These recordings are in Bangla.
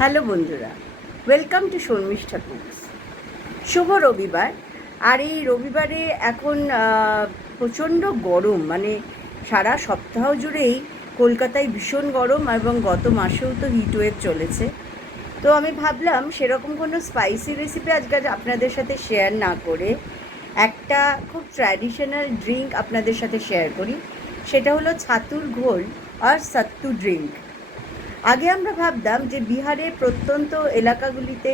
হ্যালো বন্ধুরা, ওয়েলকাম টু শর্মিষ্ঠা কুকস। শুভ রবিবার। আর এই রবিবারে এখন প্রচণ্ড গরম, মানে সারা সপ্তাহ জুড়েই কলকাতায় ভীষণ গরম এবং গত মাসেও তো হিটওয়েভ চলেছে। তো আমি ভাবলাম সেরকম কোনো স্পাইসি রেসিপি আজকে আপনাদের সাথে শেয়ার না করে একটা খুব ট্র্যাডিশনাল ড্রিঙ্ক আপনাদের সাথে শেয়ার করি। সেটা হলো ছাতুর ঘোল আর সাত্তু ড্রিঙ্ক। আগে আমরা ভাবতাম যে বিহারের প্রত্যন্ত এলাকাগুলিতে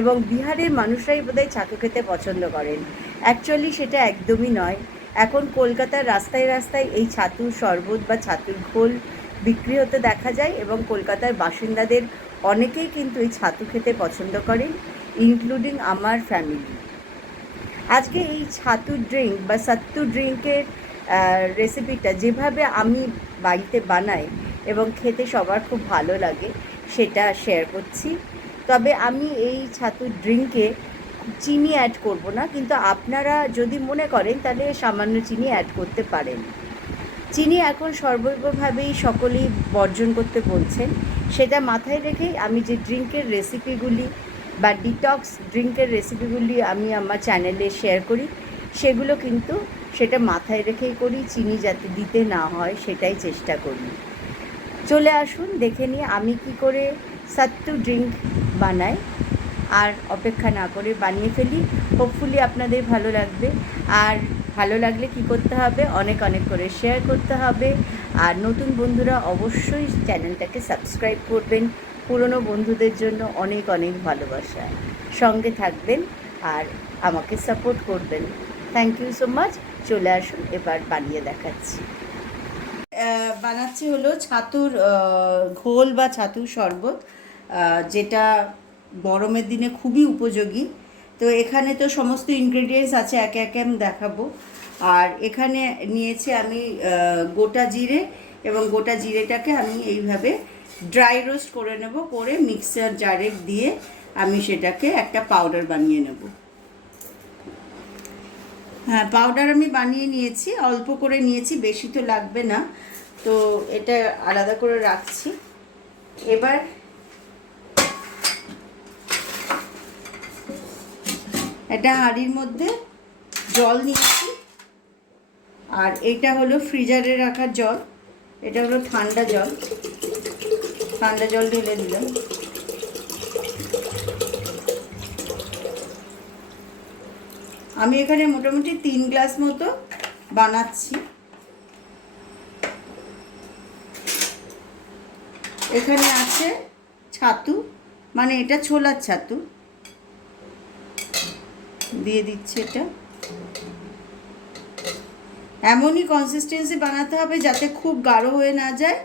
এবং বিহারের মানুষরাই বোধহয় ছাতু খেতে পছন্দ করেন। অ্যাকচুয়ালি সেটা একদমই নয়। এখন কলকাতার রাস্তায় রাস্তায় এই ছাতুর শরবত বা ছাতুর ঘোল বিক্রি হতে দেখা যায় এবং কলকাতার বাসিন্দাদের অনেকেই কিন্তু এই ছাতু খেতে পছন্দ করেন, ইনক্লুডিং আমার ফ্যামিলি। আজকে এই ছাতু ড্রিঙ্ক বা সাত্তু ড্রিঙ্কের রেসিপিটা যেভাবে আমি বাড়িতে বানাই এবং খেতে সবার খুব ভালো লাগে সেটা শেয়ার করছি। তবে আমি এই ছাতু ড্রিঙ্কে চিনি অ্যাড করব না, কিন্তু আপনারা যদি মনে করেন তাহলে সামান্য চিনি অ্যাড করতে পারেন। চিনি এখন সর্বৈবভাবেই সকলেই বর্জন করতে বলছেন। সেটা মাথায় রেখেই আমি যে ড্রিঙ্কের রেসিপিগুলি বা ডিটক্স ড্রিঙ্কের রেসিপিগুলি আমি আমার চ্যানেলে শেয়ার করি, সেগুলো কিন্তু সেটা মাথায় রেখেই করি, চিনি যাতে দিতে না হয় সেটাই চেষ্টা করি। চলে আসুন দেখে নিয়ে আমি কি করে সাত্তু ড্রিঙ্ক বানাই। আর অপেক্ষা না করে বানিয়ে ফেলি। হোপফুলি আপনাদের ভালো লাগবে। আর ভালো লাগলে কি করতে হবে, অনেক অনেক করে শেয়ার করতে হবে। আর নতুন বন্ধুরা অবশ্যই চ্যানেলটাকে সাবস্ক্রাইব করবেন। পুরনো বন্ধুদের জন্য অনেক অনেক ভালোবাসা। সঙ্গে থাকবেন আর আমাকে সাপোর্ট করবেন। Thank you so much. চলে আসুন, এবার বানিয়ে দেখাচ্ছি। বানাচ্ছি হলো ছাতুর ঘোল বা ছাতুর শরবত, যেটা গরমের দিনে খুবই উপযোগী। তো এখানে তো সমস্ত ইনগ্রেডিয়েন্টস আছে, একে একে আমি দেখাবো। আর এখানে নিয়েছি আমি গোটা জিরে, এবং গোটা জিরেটাকে আমি এইভাবে ড্রাই রোস্ট করে নেব, করে মিক্সার জারে দিয়ে আমি সেটাকে একটা পাউডার বানিয়ে নেব। হ্যাঁ, পাউডার আমি বানিয়ে নিয়েছি, অল্প করে নিয়েছি, বেশি তো লাগবে না। তো এটা আলাদা করে রাখছি। এবার একটা হাঁড়ির মধ্যে জল নিয়েছি, আর এটা হলো ফ্রিজারে রাখা জল, এটা হলো ঠান্ডা জল। ঠান্ডা জল ঢেলে দিলাম। আমি এখানে মোটামুটি 3 গ্লাস মতো বানাচ্ছি। এখানে আছে ছাতু, মানে এটা ছোলার ছাতু, দিয়ে দিচ্ছি। এটা এমনই কনসিস্টেন্সি বানাতে হবে যাতে খুব গাঢ় হয়ে না যায়,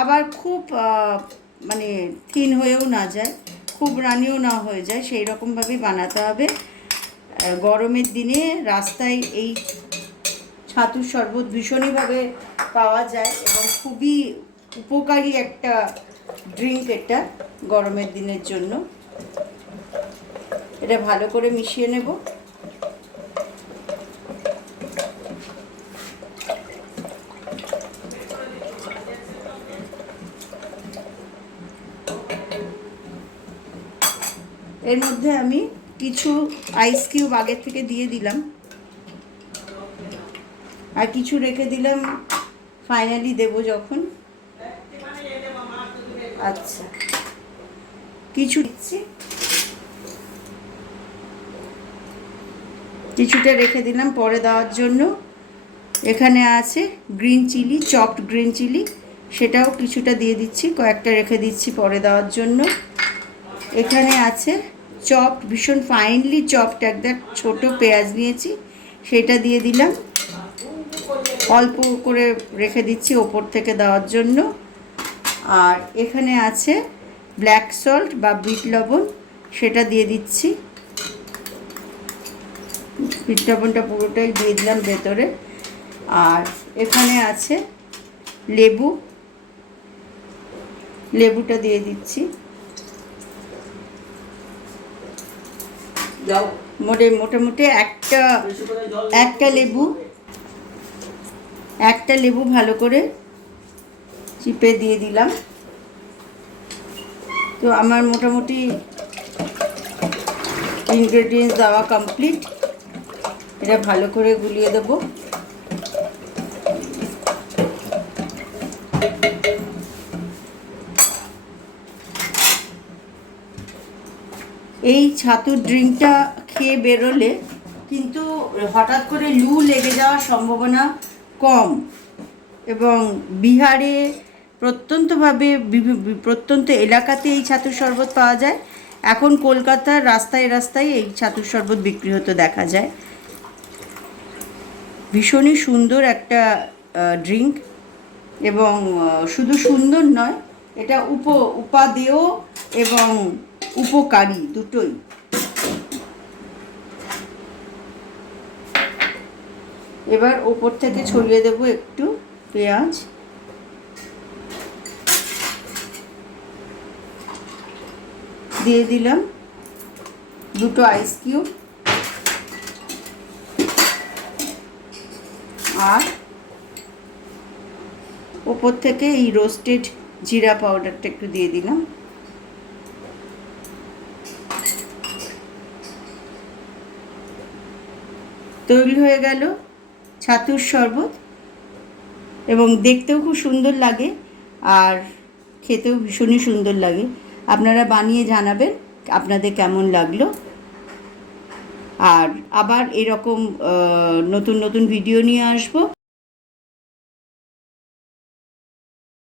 আবার খুব মানে থিন হয়েও না যায়, খুব রানিও না হয়ে যায়, সেই রকমভাবেই বানাতে হবে। গরমের দিনে রাস্তায় এই ছাতুর শরবত ভীষণইভাবে পাওয়া যায় এবং খুবই উপকারী একটা ড্রিঙ্ক এটা গরমের দিনের জন্য। এটা ভালো করে মিশিয়ে নেব। এর মধ্যে আমি কিছু আইস কিউব আগের থেকে দিয়ে দিলাম, আর কিছু রেখে দিলাম ফাইনালি দেব যখন। আচ্ছা, কিছু দিচ্ছি, কিছুটা রেখে দিলাম পরে দেওয়ার জন্য। এখানে আছে green chilli, chopped green chilli, সেটাও কিছুটা দিয়ে দিচ্ছি, কয়েকটা রেখে দিচ্ছি পরে দেওয়ার জন্য। এখানে আছে চপড, ভীষণ ফাইনলি চপড একটা ছোট পেঁয়াজ নিয়েছি, সেটা দিয়ে দিলাম, অল্প করে রেখে দিচ্ছি ওপর থেকে দেওয়ার জন্য। আর এখানে আছে ব্ল্যাক সল্ট বা বিট লবণ, সেটা দিয়ে দিচ্ছি। বিট লবণটা পুরোটাই দিয়ে দিলাম ভেতরে। আর এখানে আছে লেবু, লেবুটা দিয়ে দিচ্ছি। মোটামুটি একটা লেবু ভালো করে চিপে দিয়ে দিলাম। তো তো আমার মোটামুটি ইনগ্রেডিয়েন্টস দেওয়া কমপ্লিট। এটা ভালো করে গুলিয়ে দেবো। এই ছাতুর ড্রিঙ্কটা খেয়ে বেরোলে কিন্তু হঠাৎ করে লু লেগে যাওয়ার সম্ভাবনা কম, এবং বিহারে প্রত্যন্ত এলাকাতে এই ছাতুর শরবত পাওয়া যায়। এখন কলকাতার রাস্তায় রাস্তায় এই ছাতুর শরবত বিক্রি হতে দেখা যায়। ভীষণই সুন্দর একটা ড্রিঙ্ক, এবং শুধু সুন্দর নয়, এটা উপাদেয় এবং উপকারী দুটোই। এবার ওপর থেকে ছড়িয়ে দেব একটু পেঁয়াজ। দিয়ে দিলাম 2 আইস কিউব, আর ওপর থেকে এই রোস্টেড জিরা পাউডারটা একটু দিয়ে দিলাম। তৈরি হয়ে গেল ছাতুর শরবত, এবং দেখতেও খুব সুন্দর লাগে আর খেতেও ভীষণই সুন্দর লাগে। আপনারা বানিয়ে জানাবেন আপনাদের কেমন লাগলো। আর আবার এরকম নতুন নতুন ভিডিও নিয়ে আসবো।